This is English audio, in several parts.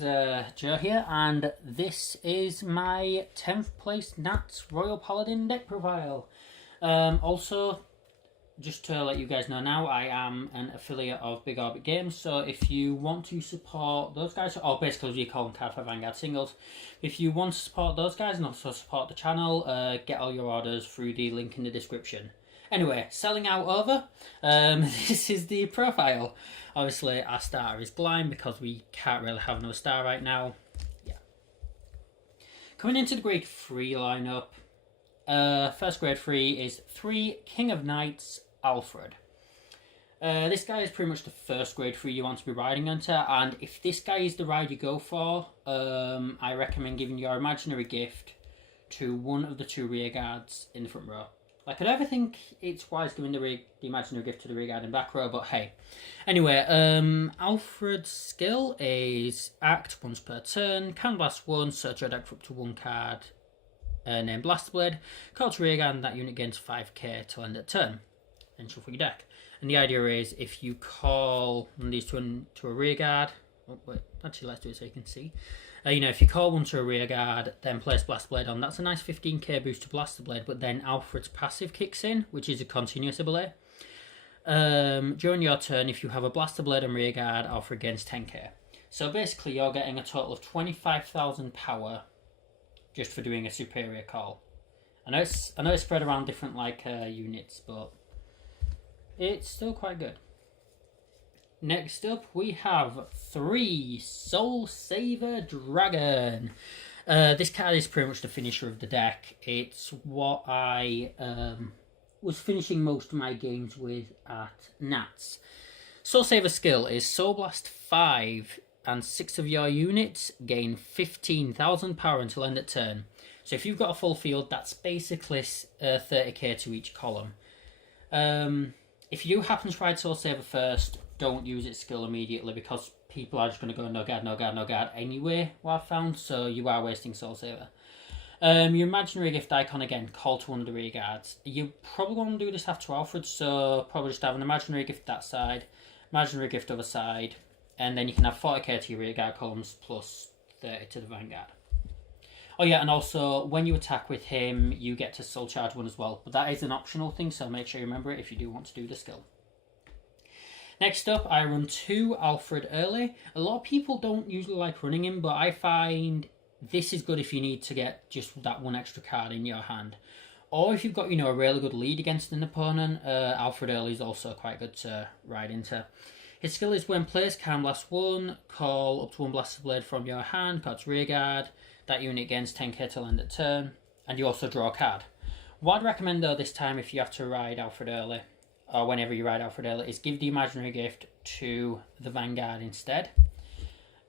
Joe here, and this is my 10th place Nats Royal Paladin deck profile. Also, just to let you guys know now, I am an affiliate of Big Orbit Games, so if you want to support those guys, or basically we call them Card for Vanguard singles, if you want to support those guys and also support the channel, get all your orders through the link in the description. Anyway, selling out over, this is the profile. Obviously, our starter is blind because we can't really have no star right now. Yeah. Coming into the grade 3 lineup, first grade 3 is 3 King of Knights, Alfred. This guy is pretty much the first grade 3 you want to be riding onto, and if this guy is the ride you go for, I recommend giving your imaginary gift to one of the 2 rear guards in the front row. Like, I don't ever think it's wise giving the imaginary gift to the rear guard in back row, but hey. Anyway, Alfred's skill is act once per turn, can blast once, search your deck for up to 1 card named Blaster Blade, call to rear guard, and that unit gains 5k till end of turn. Then shuffle your deck. And the idea is if you call one of these to a rear guard, oh wait, actually let's do it so you can see. If you call one to a rear guard, then place Blaster Blade on, that's a nice 15k boost to Blaster Blade, but then Alfred's passive kicks in, which is a continuous ability. During your turn, if you have a Blaster Blade and rear guard, Alfred gains 10k. So basically you're getting a total of 25,000 power just for doing a superior call. I know it's spread around different units, but it's still quite good. Next up, we have 3 Soul Saver Dragon. This card is pretty much the finisher of the deck. It's what I was finishing most of my games with at Nats. Soul Saver skill is Soul Blast 5, and 6 of your units gain 15,000 power until end of turn. So if you've got a full field, that's basically 30k to each column. If you happen to ride Soul Saver first, don't use its skill immediately because people are just going to go no guard, no guard, no guard anyway, what I've found, so you are wasting Soul Saver. Your imaginary gift icon, again, call to one of the rear guards. You probably want to do this after Alfred, so probably just have an imaginary gift that side, imaginary gift other side, and then you can have 40k to your rear guard columns plus 30 to the vanguard. Oh yeah, and also, when you attack with him, you get to soul charge 1 as well, but that is an optional thing, so make sure you remember it if you do want to do the skill. Next up, I run 2 Alfred early. A lot of people don't usually like running him, but I find this is good if you need to get just that 1 extra card in your hand. Or if you've got, a really good lead against an opponent, Alfred early is also quite good to ride into. His skill is when placed, can blast 1, call up to 1 Blaster Blade from your hand, card to rear guard. That unit gains 10k till end of turn, and you also draw a card. What I'd recommend though this time if you have to ride Alfred early, or whenever you ride Alfred early, is give the imaginary gift to the Vanguard instead.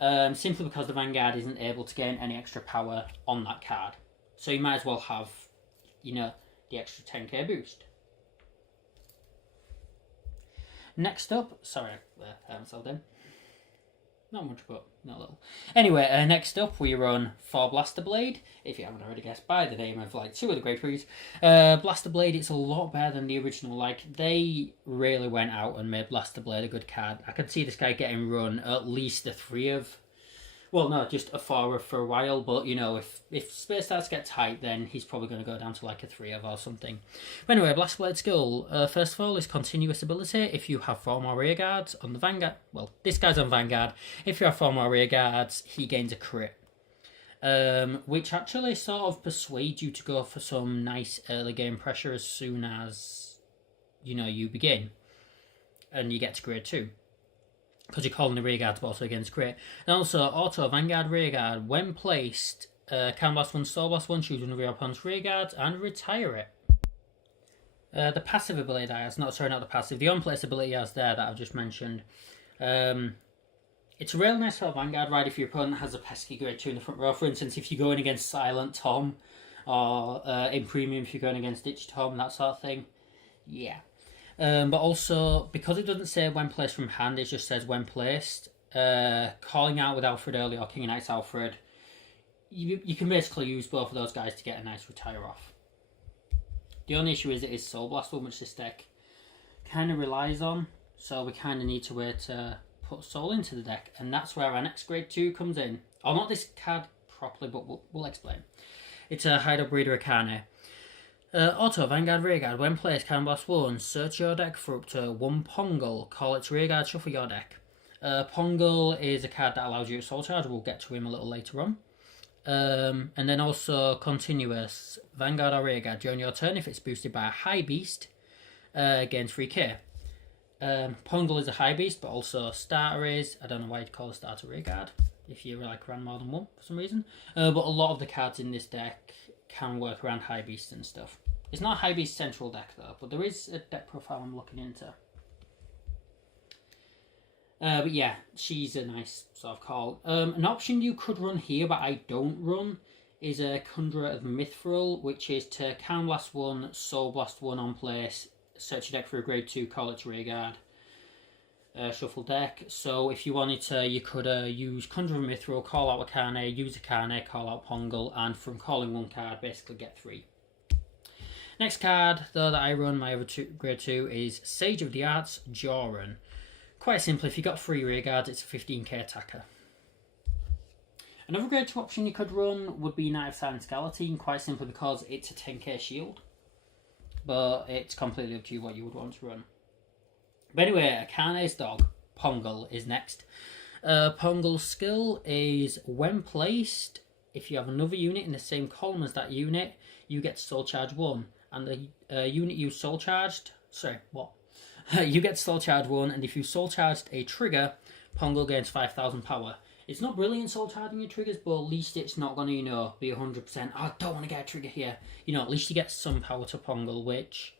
Simply because the Vanguard isn't able to gain any extra power on that card. So you might as well have, the extra 10k boost. Next up, sorry, I haven't sold in. Not much, but not a little. Anyway, next up we run 4 Blaster Blade. If you haven't already guessed by the name of 2 of the grade 3s. Blaster Blade, it's a lot better than the original. They really went out and made Blaster Blade a good card. I can see this guy getting run at least a 3 of. Well, no, just a 4 of for a while, but if space starts to get tight, then he's probably going to go down to a 3 of or something. But anyway, Blaster Blade skill, first of all, is continuous ability. If you have 4 more rear guards on the Vanguard, well, this guy's on Vanguard. If you have 4 more rear guards, he gains a crit. Which actually sort of persuades you to go for some nice early game pressure as soon as, you begin. And you get to grade 2. Because you're calling the rear guard, but also against crit. And also, auto Vanguard rear guard, when placed, can blast 1, soul blast 1, choose one of your opponent's rear guards, and retire it. The passive ability not the passive, the on-place ability has there that I've just mentioned. It's a really nice sort of Vanguard ride if your opponent has a pesky grade 2 in the front row. For instance, if you're going against Silent Tom, or in Premium if you're going against Ditch Tom, that sort of thing. Yeah. But also, because it doesn't say when placed from hand, it just says when placed, calling out with Alfred early or King of Knights Alfred, you can basically use both of those guys to get a nice retire off. The only issue is it is Soul Blast, which this deck kind of relies on, so we kind of need to wait to put Soul into the deck, and that's where our next grade 2 comes in. Or not this card properly, but we'll explain. It's a Hideout Breeder Akane. Auto, Vanguard, Rearguard. When placed, can blast 1. Search your deck for up to 1 Pongal. Call its Rearguard, shuffle your deck. Pongal is a card that allows you to Soul Charge. We'll get to him a little later on. And then also Continuous, Vanguard or Rearguard. During your turn, if it's boosted by a High Beast, gains 3k. Pongal is a High Beast, but also Starter is. I don't know why you'd call a Starter Rearguard if you like ran more than one for some reason. But a lot of the cards in this deck can work around High Beasts and stuff. It's not a High Beast central deck though, but there is a deck profile I'm looking into. But yeah, she's a nice sort of call. An option you could run here, but I don't run, is a Conjurer of Mithril, which is to Can Blast 1, Soul Blast 1 on place, search your deck for a grade 2, call it Rearguard, shuffle deck. So if you wanted to, you could use Conjurer of Mithril, call out Akane, use Akane, call out Pongal, and from calling 1 card, basically get 3. Next card, though, that I run, my other grade 2, is Sage of the Arts, Joran. Quite simply, if you got 3 Rearguards, it's a 15k attacker. Another grade 2 option you could run would be Knight of Silent Galatine, quite simply because it's a 10k shield. But it's completely up to you what you would want to run. But anyway, Akane's dog, Pongal, is next. Pongal's skill is when placed, if you have another unit in the same column as that unit, you get to Soul Charge 1. And the unit you Soul Charged... Sorry, what? You get to Soul Charge 1, and if you Soul Charged a trigger, Pongal gains 5,000 power. It's not brilliant Soul Charging your triggers, but at least it's not going to, be 100%, oh, I don't want to get a trigger here. At least you get some power to Pongal, which,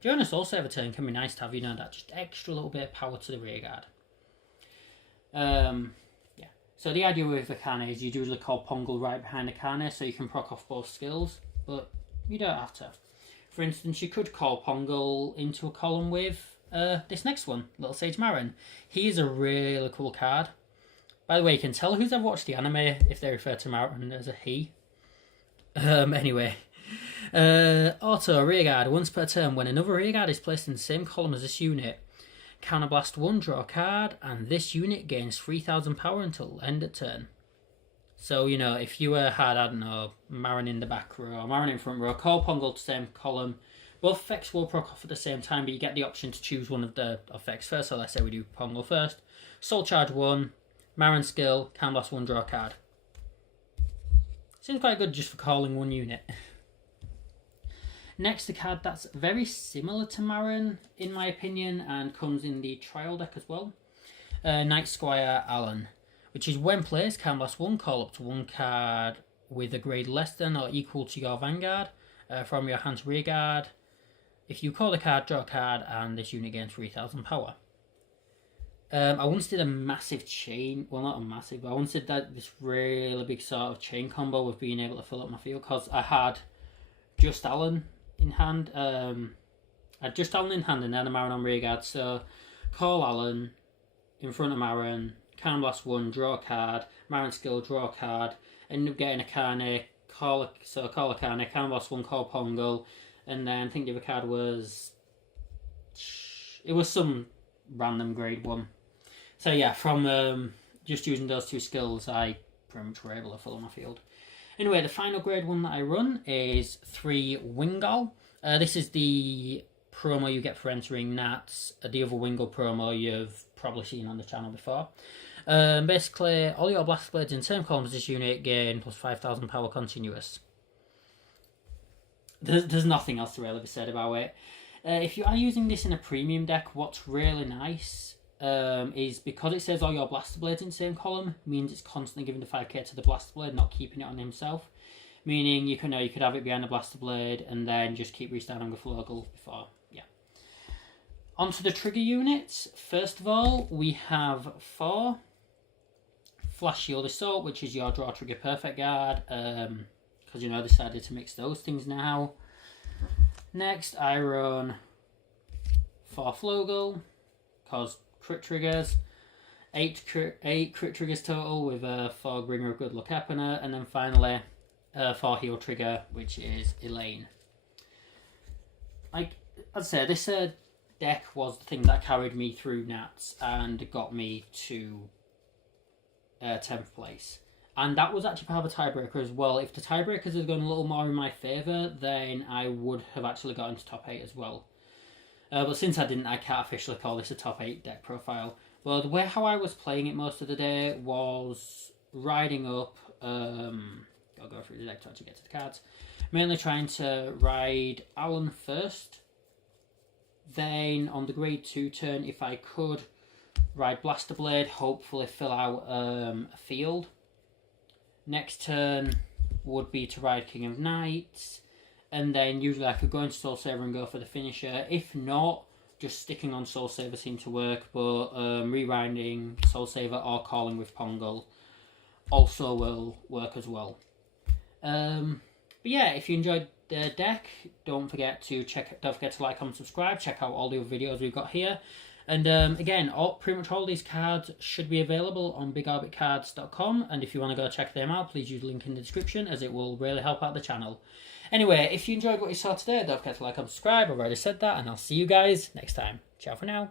during a Soul Saver turn, can be nice to have, that just extra little bit of power to the Rearguard. Yeah. So the idea with Akane is you usually call Pongal right behind Akane, so you can proc off both skills, but you don't have to. For instance, you could call Pongal into a column with this next one, Little Sage Marin. He is a really cool card. By the way, you can tell who's ever watched the anime if they refer to Marin as a he. Anyway. Auto, Rearguard. Once per turn, when another Rearguard is placed in the same column as this unit, Counterblast 1, draw a card, and this unit gains 3,000 power until end of turn. So, if you had, I don't know, Marin in the back row, or Marin in front row, call Pongal to the same column. Both effects will proc off at the same time, but you get the option to choose one of the effects first. So let's say we do Pongal first. Soul Charge 1, Marin skill, Can Blast 1, draw a card. Seems quite good just for calling one unit. Next, a card that's very similar to Marin, in my opinion, and comes in the trial deck as well. Knight Squire Allen, which is when placed, Can Blast 1, call up to 1 card with a grade less than or equal to your Vanguard from your hand to Rearguard. If you call a card, draw a card, and this unit gains 3,000 power. I once did a massive chain, well not a massive, but I once did this really big sort of chain combo with being able to fill up my field, because I had just Allen in hand, and then a Marin on Rearguard, so call Allen in front of Marin, Can Blast 1, draw a card, Marin skill, draw a card, end up getting Akane, call Akane, Can Blast 1, call Pongal, and then I think the other card was... It was some random grade 1. So yeah, from just using those 2 skills, I pretty much were able to fill up my field. Anyway, the final grade 1 that I run is 3 Wingull. This is the promo you get for entering Nats. The other Wingull promo you've probably seen on the channel before. Basically, all your Blast Blades in same columns as this unit gain plus 5,000 power continuous. There's nothing else to really be said about it. If you are using this in a premium deck, what's really nice is because it says all your Blaster Blades in the same column, means it's constantly giving the 5k to the Blaster Blade, not keeping it on himself. Meaning you could have it behind the Blaster Blade and then just keep restarting with Flogel before, yeah. Onto the trigger units. First of all, we have 4 Flash Shield Assault, which is your draw trigger perfect guard, because I decided to mix those things now. Next, I run 4 Flogel, cause crit triggers, 8 crit triggers total with 4 Bringer of Good Luck Epona, and then finally 4 heal trigger, which is Elaine. Like I'd say, this deck was the thing that carried me through Nats and got me to 10th place. And that was actually part of a tiebreaker as well. If the tiebreakers had gone a little more in my favour, then I would have actually got into top 8 as well. But since I didn't, I can't officially call this a top 8 deck profile. Well, the way how I was playing it most of the day was riding up... I'll go through the deck to actually get to the cards. Mainly trying to ride Alan first. Then on the grade 2 turn, if I could, ride Blaster Blade, hopefully fill out a field. Next turn would be to ride King of Knights. And then usually I could go into Soul Saver and go for the finisher. If not, just sticking on Soul Saver seemed to work, but rewinding Soul Saver or calling with Pongal also will work as well. But yeah, if you enjoyed the deck, don't forget to like, comment, subscribe. Check out all the other videos we've got here. And again, pretty much all these cards should be available on bigorbitcards.com. And if you want to go check them out, please use the link in the description, as it will really help out the channel. Anyway, if you enjoyed what you saw today, don't forget to like and subscribe. I've already said that, and I'll see you guys next time. Ciao for now.